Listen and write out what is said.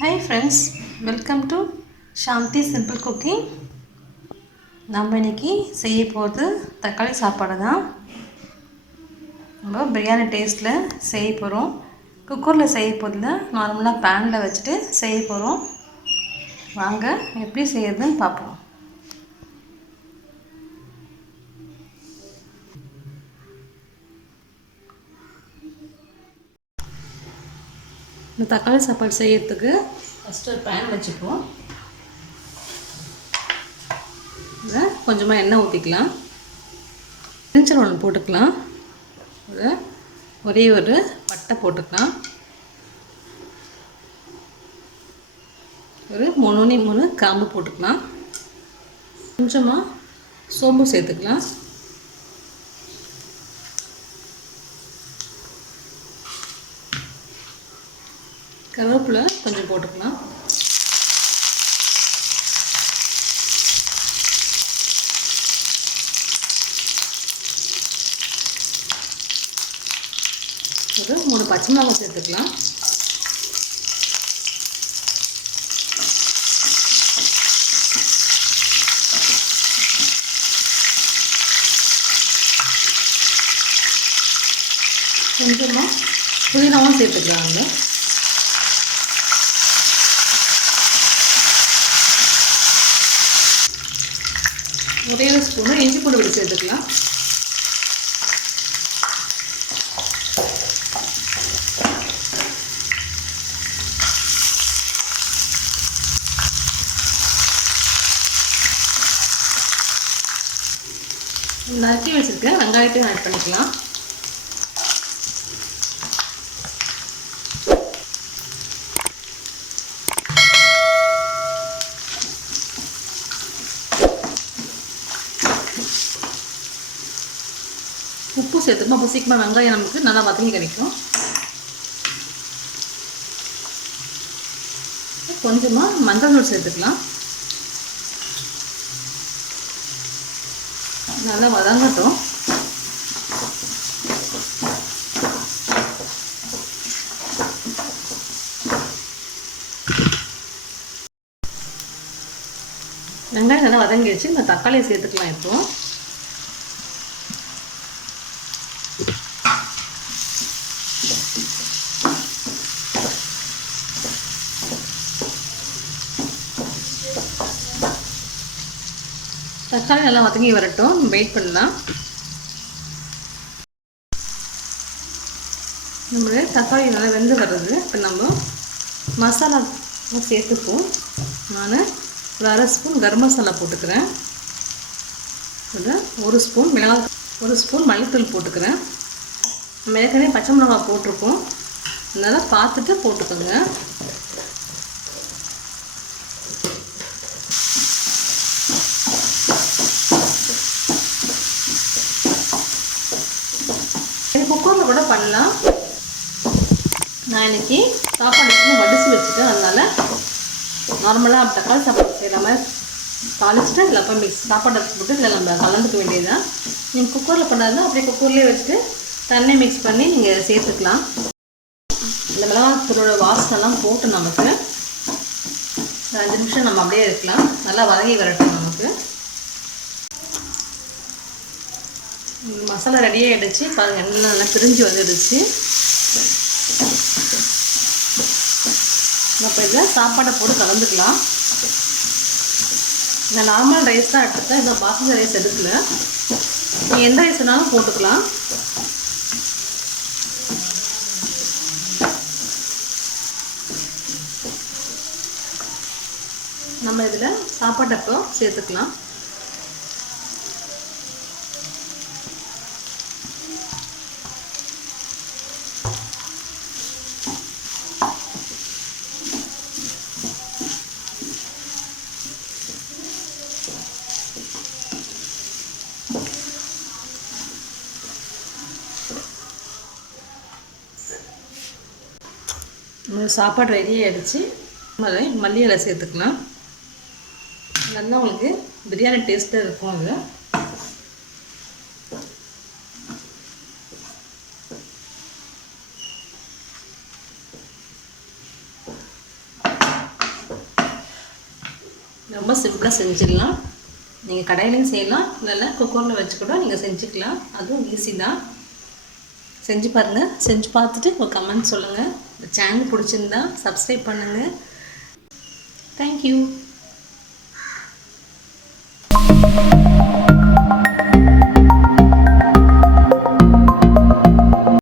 Hi friends, welcome to Shanti Simple Cooking. நம்ம இன்னைக்கு செய்ய போகிறது தக்காளி சாப்பாடு தான். நம்ம பிரியாணி டேஸ்ட்டில் செய்ய போகிறோம். குக்கரில் செய்ய போதில்லை, நார்மலாக பேனில் வச்சுட்டு செய்ய போகிறோம். வாங்க எப்படி செய்யறதுன்னு பார்ப்போம். இந்த தக்காளி சாப்பாடு செய்யறதுக்கு ஃபஸ்ட்டு ஒரு பேன் வச்சுப்போம். இதில் கொஞ்சமாக எண்ணெய் ஊற்றிக்கலாம். பிரிஞ்சல் ஒன்று போட்டுக்கலாம். ஒரே ஒரு பட்டை போட்டுக்கலாம். ஒரு 3 கிராம்பு போட்டுக்கலாம். கொஞ்சமாக சோம்பு சேர்த்துக்கலாம். கருவேப்பிலை கொஞ்சம் போட்டுக்கலாம். ஒரு 3 பச்சை மிளகாய் சேர்த்துக்கலாம். கொஞ்சமாக புதினாவும் சேர்த்துக்கலாம். அதில் ஒரே ஒரு ஸ்பூனு இஞ்சி பூண்டு விழுது சேர்த்துக்கலாம். நறுக்கி வச்சுருக்கேன் வெங்காயத்தையும் ஆட் பண்ணிக்கலாம். உப்பு சேர்த்துக்கணும். அப்போ சீக்கிரமாக வெங்காயம் நமக்கு நல்லா வதங்கி கிடைக்கும். கொஞ்சமாக மஞ்சள் தூள் சேர்த்துக்கலாம். நல்லா வதங்கட்டும். வெங்காயம் நல்லா வதங்கிடுச்சு. இந்த தக்காளியை சேர்த்துக்கலாம். இப்போ தக்காளி நல்லா வதங்கி வரட்டும், வெயிட் பண்ணலாம். நம்மளுடைய தக்காளி நல்லா வெந்து வர்றது. இப்போ நம்ம மசாலா சேர்த்துப்போம். நான் ஒரு 1/2 ஸ்பூன் கரம் மசாலா போட்டுக்கிறேன். ஒரு ஸ்பூன் மிளகாய், 1 ஸ்பூன் மல்லித்தூள் போட்டுக்கிறேன். நம்ம ஏற்கனவே பச்சை மிளகாய் போட்டிருக்கோம், அதனால் பார்த்துட்டு போட்டுக்கோங்க. குக்கரில் கூட பண்ணலாம். நான் இன்றைக்கி சாப்பாடு வடித்து வச்சுட்டேன். அதனால் நார்மலாக தக்காளி சாப்பாடு செய்கிற மாதிரி தாளிச்சுட்டு இதில் அப்போ சாப்பாடு போட்டு இதில் நம்ம கலந்துக்க வேண்டியதுதான். நீங்கள் குக்கரில் பண்ணாதான் அப்படியே குக்கர்லேயே வச்சுட்டு தண்ணி மிக்ஸ் பண்ணி நீங்கள் சேர்த்துக்கலாம். இந்த மிளகாத்தூளோட வாசனைலாம் போட்டு நமக்கு 5 நிமிஷம் நம்ம அப்படியே இருக்கலாம். நல்லா வதங்கி வரட்டும். நமக்கு மசாலா ரெடியாக ஆகிடுச்சு. பாருங்கள், எண்ணெய் நல்லா பிரிஞ்சு வந்துடுச்சு. நம்ம இதில் சாப்பாடை போட்டு கலந்துக்கலாம். இந்த நார்மல் ரைஸ் தான் எடுத்துக்கலாம். இதை பாஸ்மதி ரைஸ் எடுக்கல. நீங்கள் எந்த ரைஸ் வேணாலும் போட்டுக்கலாம். நம்ம இதில் சாப்பாட்டப்போ சேர்த்துக்கலாம். சாப்பாடு ரெடி ஆகிடுச்சு. மல்லி இலை சேர்த்துக்கலாம். நல்லா உங்களுக்கு பிரியாணி டேஸ்ட்டாக இருக்கும். அது ரொம்ப சிம்பிளாக செஞ்சிடலாம். நீங்கள் கடையிலையும் செய்யலாம், இல்லைன்னா குக்கரில் வச்சு கூட நீங்கள் செஞ்சுக்கலாம். அதுவும் ஈஸி தான். செஞ்சு பாருங்கள். செஞ்சு பார்த்துட்டு உங்கள் கமெண்ட் சொல்லுங்கள். இந்த சேனல் பிடிச்சிருந்தா சப்ஸ்கிரைப் பண்ணுங்கள். தேங்க்யூ.